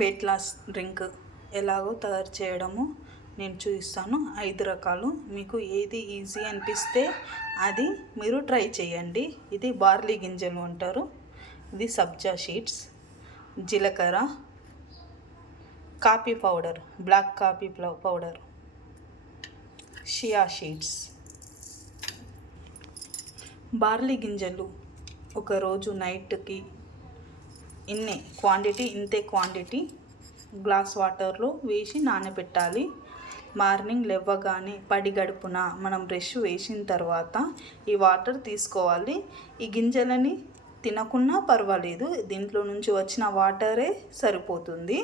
Weight loss drink ఎలాగో తయారు చేయడమో నేను చూపిస్తాను. 5 రకాలు. మీకు ఏది ఈజీ అనిపిస్తే అది మీరు ట్రై చేయండి. ఇది బార్లీ గింజలు అంటారు, ఇది సబ్జా సీడ్స్, జీలకర్ర, coffee powder, black coffee powder, chia seeds. Barley గింజలు ఒకరోజు నైట్కి ఇంతే క్వాంటిటీ గ్లాస్ వాటర్లో వేసి నానబెట్టాలి. మార్నింగ్ లేవగానే పడి గడుపున మనం బ్రష్ వేసిన తర్వాత ఈ వాటర్ తీసుకోవాలి. ఈ గింజలని తినకున్నా పర్వాలేదు, దీంట్లో నుంచి వచ్చిన వాటరే సరిపోతుంది.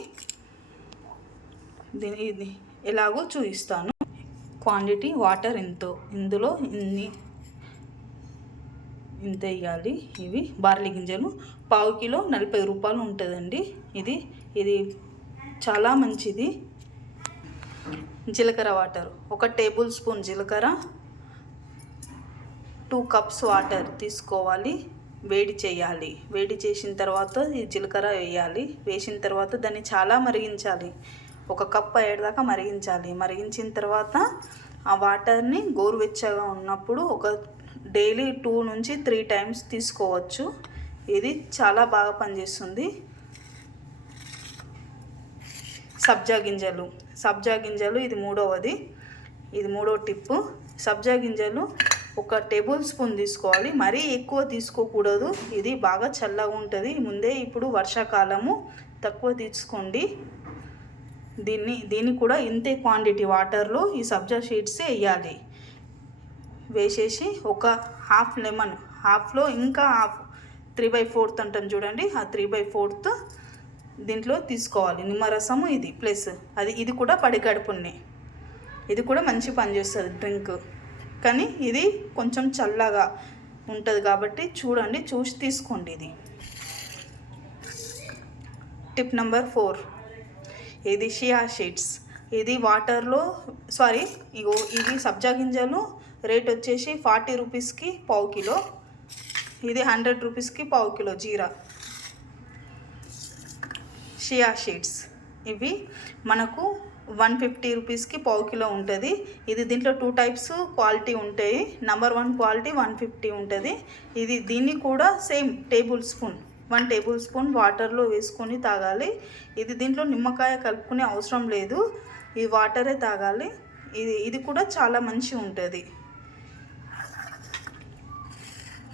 ఇది ఎలాగో చూపిస్తాను. క్వాంటిటీ వాటర్ ఇందులో ఇంత వేయాలి. ఇవి బార్లీ గింజలు. పావు కిలో 40 రూపాయలు ఉంటుందండి. ఇది చాలా మంచిది. జీలకర్ర వాటర్, 1 టేబుల్ స్పూన్ జీలకర్ర, 2 కప్స్ వాటర్ తీసుకోవాలి. వేడి చేయాలి. వేడి చేసిన తర్వాత ఈ జీలకర్ర వేయాలి. వేసిన తర్వాత దాన్ని చాలా మరిగించాలి. 1 కప్ అయ్యేదాకా మరిగించాలి. మరిగించిన తర్వాత ఆ వాటర్ని గోరువెచ్చగా ఉన్నప్పుడు డైలీ 2 నుంచి 3 టైమ్స్ తీసుకోవచ్చు. ఇది చాలా బాగా పనిచేస్తుంది. సబ్జా గింజలు ఇది మూడవ టిప్పు. సబ్జా గింజలు 1 టేబుల్ స్పూన్ తీసుకోవాలి. మరీ ఎక్కువ తీసుకోకూడదు, ఇది బాగా చల్లగా ఉంటుంది. ఇప్పుడు వర్షాకాలము, తక్కువ తీసుకోండి. దీన్ని కూడా ఇంతే క్వాంటిటీ వాటర్లో ఈ సబ్జా సీడ్స్ వేయాలి. వేసేసి ఒక హాఫ్ లెమన్, హాఫ్లో ఇంకా హాఫ్ 3/4 అంటాం చూడండి, ఆ 3/4 దీంట్లో తీసుకోవాలి. నిమ్మరసము ఇది ప్లస్ ఇది కూడా పడి గడుపునే. ఇది కూడా మంచి పని చేస్తుంది డ్రింక్, కానీ ఇది కొంచెం చల్లగా ఉంటుంది కాబట్టి చూసి తీసుకోండి. ఇది టిప్ నెంబర్ 4. ఇది షియా సీడ్స్. ఇది వాటర్లో ఇది సబ్జా గింజలు రేట్ వచ్చేసి 40 రూపీస్కి పావు కిలో. ఇది 100 రూపీస్కి పావు కిలో జీరా. షియా సీడ్స్ ఇవి మనకు 150 రూపీస్కి పావు కిలో ఉంటుంది. దీంట్లో 2 టైప్స్ క్వాలిటీ ఉంటాయి. నెంబర్ 1 క్వాలిటీ 150 ఉంటుంది. దీన్ని కూడా సేమ్ 1 టేబుల్ స్పూన్ వాటర్లో వేసుకొని తాగాలి. దీంట్లో నిమ్మకాయ కలుపుకునే అవసరం లేదు, ఈ వాటరే తాగాలి. ఇది కూడా చాలా మంచిగా ఉంటుంది.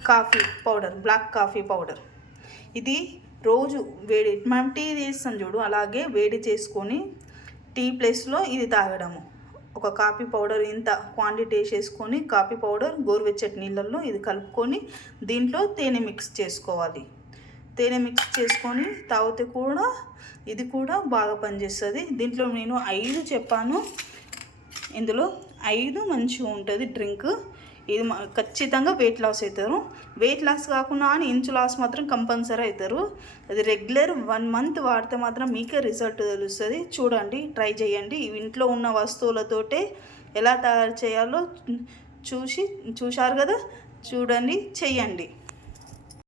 Coffee powder, black coffee powder. ఇది రోజు మనం టీ చేస్తాం చూడు, అలాగే వేడి చేసుకొని టీ ప్లేస్లో ఇది తాగడము. ఒక కాఫీ పౌడర్ ఇంత క్వాంటిటీ వేసేసుకొని కాఫీ పౌడర్ గోరువెచ్చటి నీళ్ళల్లో ఇది కలుపుకొని దీంట్లో తేనె మిక్స్ చేసుకోవాలి. తేనె మిక్స్ చేసుకొని తాగితే కూడా ఇది కూడా బాగా పనిచేస్తుంది. దీంట్లో నేను 5 చెప్పాను, ఇందులో 5 మంచిగా ఉంటుంది డ్రింక్. ఇది ఖచ్చితంగా వెయిట్ లాస్ అవుతారు. వెయిట్ లాస్ కాకుండా ఇంచు లాస్ మాత్రం కంపల్సరీ అవుతారు. అది రెగ్యులర్ 1 మంత్ వాడితే మాత్రం మీకే రిజల్ట్ తెలుస్తుంది. ట్రై చేయండి. ఇంట్లో ఉన్న వస్తువులతోటే ఎలా తయారు చేయాలో చూశారు కదా, చెయ్యండి.